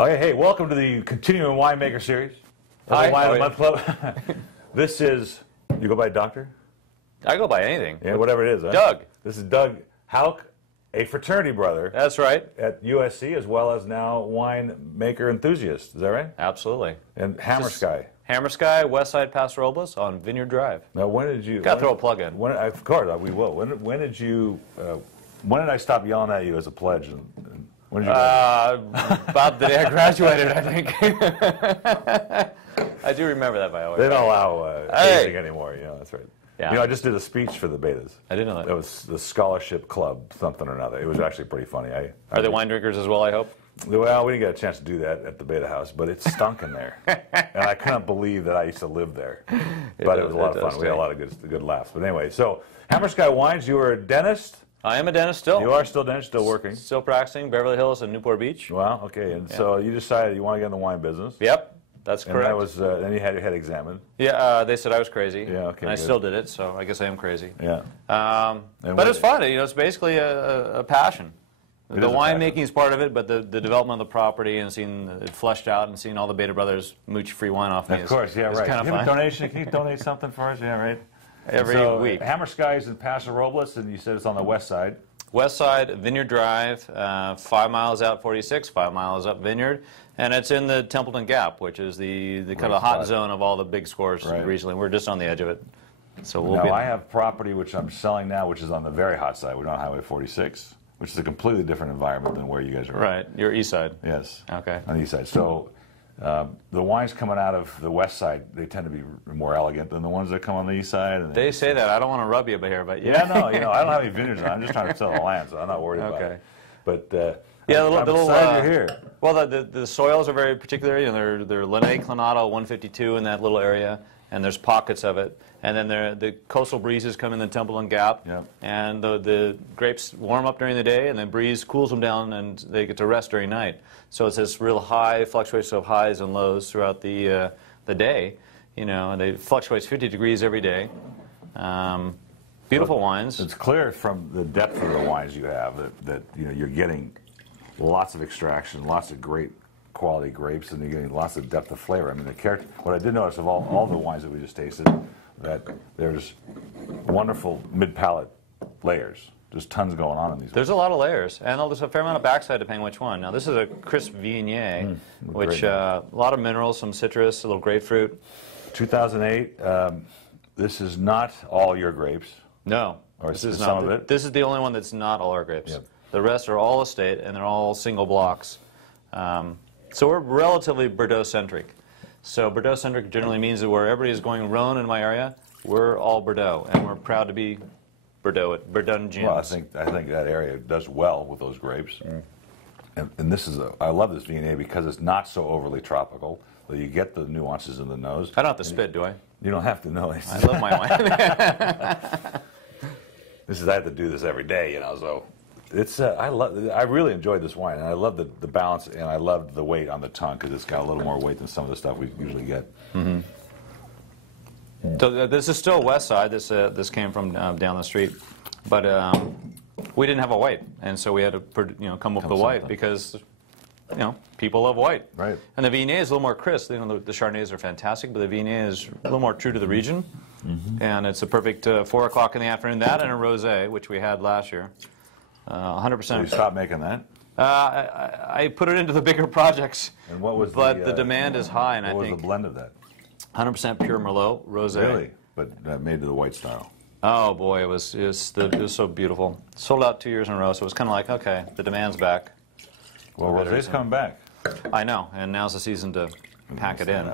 Okay, hey, welcome to the continuing winemaker series. Hi. Wine of the Month Club. This is, you go by doctor? I go by anything. Yeah, whatever it is. Huh? Doug. This is Doug Hauck, a fraternity brother. That's right. At USC, as well as now winemaker enthusiast. Is that right? Absolutely. And HammerSky. HammerSky, West Side Paso Robles on Vineyard Drive. Now, when did you... Got to throw a plug in. Of course, we will. When did you... when did I stop yelling at you as a pledge? And when did you about the day I graduated, I think. I do remember that, by the way. They don't allow hazing anymore, you know, that's right. Yeah. You know, I just did a speech for the betas. I didn't know that. It was the scholarship club, something or another. It was actually pretty funny. Are they wine drinkers as well, I hope? Well, we didn't get a chance to do that at the beta house, but it stunk in there. And I couldn't believe that I used to live there. But it was a lot of fun. We had a lot of good laughs. But anyway, so HammerSky Wines, you were a dentist? I am a dentist still. You are still a dentist, still working? Still practicing, Beverly Hills and Newport Beach. Wow, okay. And so you decided you want to get in the wine business. Yep, that's correct. And that was, then you had your head examined. Yeah, they said I was crazy. Yeah, okay. And I still did it, so I guess I am crazy. Yeah. But it's fun. You know, it's basically a passion. The winemaking is part of it, but the development of the property and seeing it fleshed out and seeing all the Beta brothers mooch free wine off me Of course, yeah, is right. kind of You have fun. a donation? Can you donate something for us? Yeah, right. Every week. HammerSky is in Paso Robles, and you said it's on the west side. West Side, Vineyard Drive, 5 miles out 46, 5 miles up Vineyard, and it's in the Templeton Gap, which is the kind of hot zone of all the big scores recently. We're just on the edge of it. So we'll now, I have property which I'm selling now, which is on the very hot side. We're on Highway 46, which is a completely different environment than where you guys are. Right, you're east side. Yes. Okay. On the east side. So the wines coming out of the west side, they tend to be more elegant than the ones that come on the east side. And they say that. I don't want to rub you here, but yeah. No, you know, I don't have any vineyards on. I'm just trying to sell the land, so I'm not worried about it. But yeah, I'm excited you're here. Well, the soils are very particular. You know, they're Linnae Clanato 152 in that little area, and there's pockets of it. And then the coastal breezes come in the Templeton Gap, and the grapes warm up during the day, and the breeze cools them down, and they get to rest during night. So it's this real high fluctuation of highs and lows throughout the day. You know, and it fluctuates 50 degrees every day. Beautiful wines. It's clear from the depth of the wines you have that you know you're getting lots of extraction, lots of great quality grapes, and you're getting lots of depth of flavor. I mean, the character. What I did notice of all the wines that we just tasted, that there's wonderful mid-palate layers. There's tons going on in these. There's a lot of layers, and there's a fair amount of backside depending which one. Now, this is a crisp Viognier, which a lot of minerals, some citrus, a little grapefruit. 2008. This is not all your grapes. No, or this is some not. of it. This is the only one that's not all our grapes. Yep. The rest are all estate, and they're all single blocks. So we're relatively Bordeaux-centric. So Bordeaux-centric generally means that where everybody is going Rhone in my area, we're all Bordeaux, and we're proud to be Bordeaux-Gins. Well, I think that area does well with those grapes. And this is I love this Viognier because it's not so overly tropical. That you get the nuances in the nose. I don't have to spit, do I? You don't have to know. I love my wine. I have to do this every day, you know. So it's I really enjoyed this wine, and I love the balance, and I love the weight on the tongue because it's got a little more weight than some of the stuff we usually get. So this is still West Side. This came from down the street, but we didn't have a white, and so we had to come up with the white because people love white. Right. And the Viognier is a little more crisp. You know, the Chardonnays are fantastic, but the Viognier is a little more true to the region, and it's a perfect 4 o'clock in the afternoon. That and a rosé, which we had last year, 100%. So you stopped making that? I put it into the bigger projects. And what was the demand is high, and what I think was the blend of that? 100% pure Merlot rosé. Really, but made to the white style. Oh boy, it was so beautiful. Sold out 2 years in a row, so it was kind of like, okay, the demand's back. Well, rosé's coming back. I know, and now's the season to pack it in.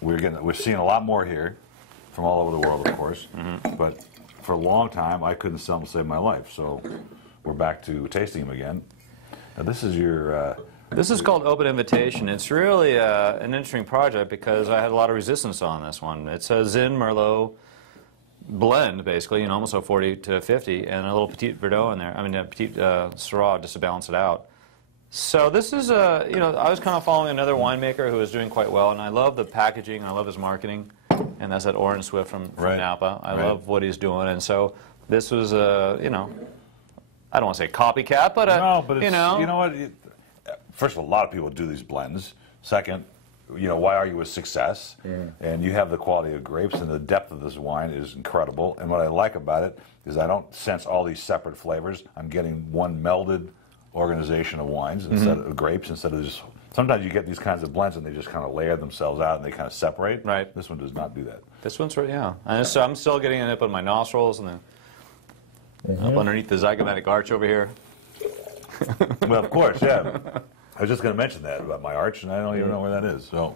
We're seeing a lot more here, from all over the world, of course. But for a long time, I couldn't sell them to save my life. So we're back to tasting them again. Now, this is your. This is called Open Invitation. It's really an interesting project because I had a lot of resistance on this one. It's a Zin Merlot blend, basically, almost a 40 to 50, and a little Petit Verdot in there. I mean, a Petit Syrah just to balance it out. So this is I was kind of following another winemaker who was doing quite well, and I love the packaging, I love his marketing, and that's that Orange Swift from Napa. I love what he's doing, and so this was I don't want to say copycat, but no, but it's, you know what? first of all, a lot of people do these blends. Second, why argue with success? And you have the quality of grapes, and the depth of this wine is incredible. And what I like about it is I don't sense all these separate flavors. I'm getting one melded organization of wines instead of grapes, instead of just. Sometimes you get these kinds of blends and they just kind of layer themselves out and they kind of separate. Right. This one does not do that. This one's right, yeah. And so I'm still getting it up in my nostrils and then up underneath the zygomatic arch over here. Well, of course, yeah. I was just going to mention that about my arch, and I don't even know where that is. So,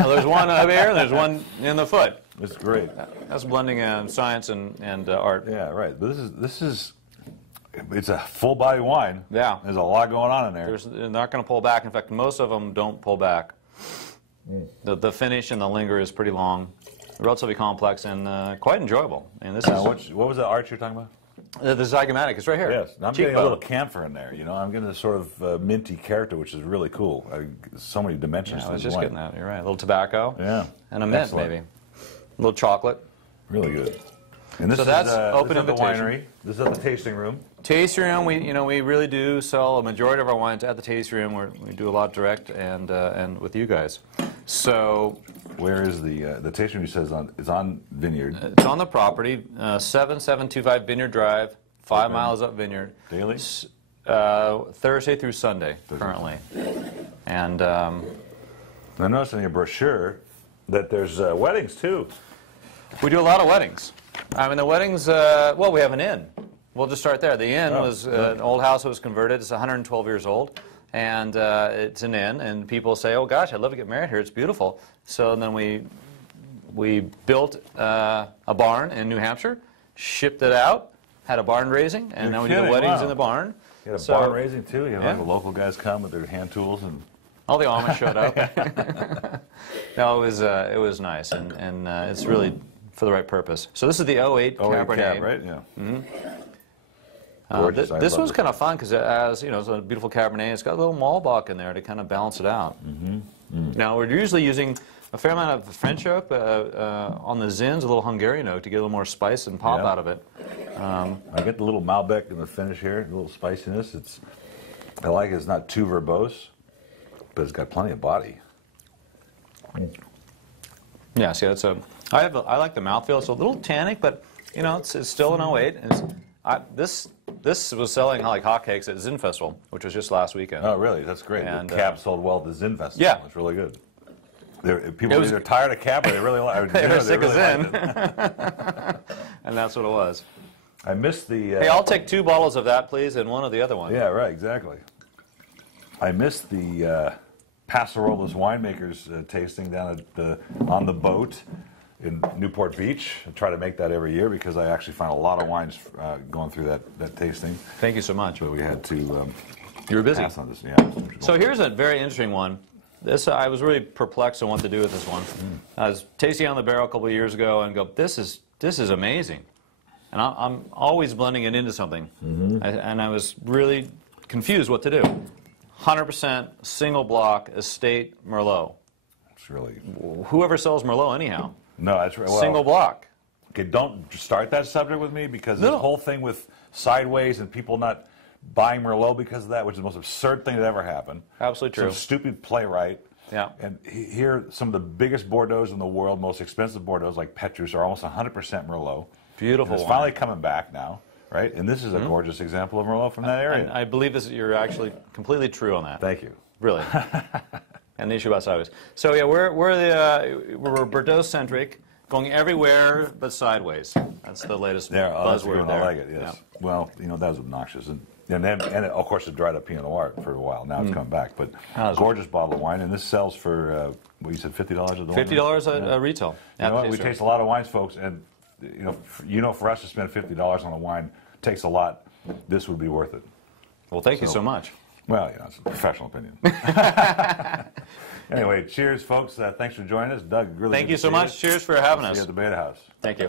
well, there's one up here, and there's one in the foot. It's great. That's blending science and art. Yeah, right. But this is it's a full body wine. Yeah. There's a lot going on in there. They're not going to pull back. In fact, most of them don't pull back. The finish and the linger is pretty long, relatively complex, and quite enjoyable. And this is what was the arch you're talking about? The zygomatic. It's right here. Yes, I'm getting a little camphor in there. I'm getting a sort of minty character, which is really cool. So many dimensions. Yeah, I was to this just wine. getting that. You're right. A little tobacco. Yeah. And a mint, Excellent. maybe. A little chocolate. Really good. And this So is, that's open this is the invitation. winery. This is the tasting room. Tasting room. We really do sell a majority of our wines at the tasting room. We do a lot direct and with you guys. So. Where is the tasting room? You said is on Vineyard. It's on the property, 7725 Vineyard Drive, 5 miles up Vineyard. Daily? Thursday through Sunday, currently. And I noticed in your brochure that there's weddings, too. we do a lot of weddings. I mean, the weddings, well, we have an inn. We'll just start there. The inn was an old house that was converted. It's 112 years old. And it's an inn, and people say, oh, gosh, I'd love to get married here. It's beautiful. So then we built a barn in New Hampshire, shipped it out, had a barn raising, and now we do weddings in the barn. You had a barn raising, too? You had the local guys come with their hand tools? And all the Amish showed up. No, it was nice, and it's really for the right purpose. So this is the 08 Cabernet. Cab, right? Yeah. Mm-hmm. This one's kind of fun because it has, it's a beautiful Cabernet. It's got a little Malbec in there to kind of balance it out. Now, we're usually using a fair amount of French oak on the Zins, a little Hungarian oak to get a little more spice and pop out of it. I get the little Malbec in the finish here, a little spiciness. I like it. It's not too verbose, but it's got plenty of body. Yeah, see, I like the mouthfeel. It's a little tannic, but it's still an 08. This was selling like hotcakes at Zin Festival, which was just last weekend. Oh, really? That's great. And the cab sold well at the Zin Festival. Yeah. It's really good. People are either tired of cab or they really like it. They were sick of Zin. And that's what it was. I missed the... hey, I'll take 2 bottles of that, please, and one of the other one. Yeah, right, exactly. I missed the Paso Robles winemakers tasting down on the boat in Newport Beach. I try to make that every year because I actually find a lot of wines going through that tasting. Thank you so much. But we had to you were busy. pass on this. Yeah. So here's a very interesting one. I was really perplexed on what to do with this one. I was tasting on the barrel a couple of years ago and go, this is amazing. And I'm always blending it into something. And I was really confused what to do. 100% single block estate Merlot. It's really... Whoever sells Merlot anyhow. No, that's right. Well, single block. Okay, don't start that subject with me because this whole thing with sideways and people not buying Merlot because of that, which is the most absurd thing that ever happened. Absolutely true. Some stupid playwright. Yeah. And here, some of the biggest Bordeaux in the world, most expensive Bordeaux, like Petrus, are almost 100% Merlot. Beautiful. And it's finally coming back now, right? And this is a gorgeous example of Merlot from that area. I believe you're actually completely true on that. Thank you. Really. And the issue about sideways. So yeah, we're Bordeaux-centric, going everywhere but sideways. That's the latest buzzword there. I like it, yes. Yeah. Well, that was obnoxious. And of course, it dried up Pinot Noir for a while. Now it's coming back. But gorgeous bottle of wine. And this sells for, what you said, $50 at the moment? $50 at retail. You know what? We taste a lot of wines, folks. And, for us to spend $50 on a wine takes a lot. This would be worth it. Well, thank you so much. Well, it's a professional opinion. Anyway, cheers, folks. Thanks for joining us. Doug, really thank you so much. Cheers for having us. See you at the Beta House. Thank you.